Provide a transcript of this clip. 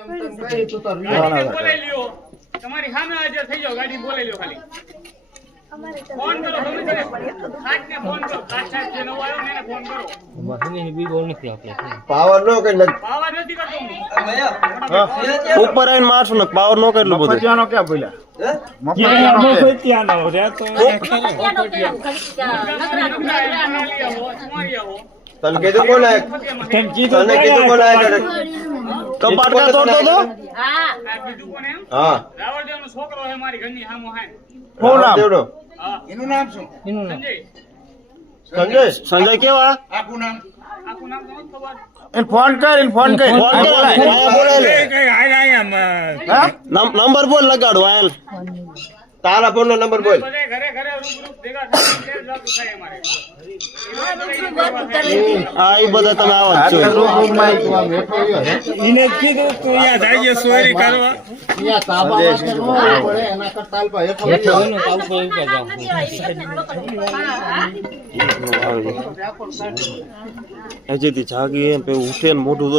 બોલાઈ લ્યો તમારી સામે હાજર થઈ જાવ ગાડી બોલાઈ લ્યો ખાલી ફોન કરો તમે કરે ખાટને ફોન કરો ખાટ સાહેબ જે નવો આવ્યો ને એને ફોન કરો મશીનની બી બોલ નથી આપણે પાવર નો કઈ પાવર નથી કરતો હું ઉપર આવીને મારશું ને પાવર નો કેટલું બધું મફતિયાનો ક્યાં બોલ્યા તને કીધું કોણ તને કીધું કોણ કપાટ કા તોડતો તો હા બીજું કોણ એમ હા રાવળદેવનો છોકરો છે મારી ઘરની સામો હે કોણ નામ દેવડો હા એનું નામ શું સંજય સંજય કેવા આખું નામ આખું નામ તો નથી ખબર એને ફોન કર નંબર બોલ લગાડો આયલ તારા ફોન નો નંબર બોલ બધે ઘરે ઘરે રૂબરૂ ભેગા થઈને જાતું થાય અમારે આ ઈ બધા તમે આવો જ છો એને કીધું તું અહીંયા જાય સોરી કરવા હજી જાગી એમ ઉઠે ને મોઢું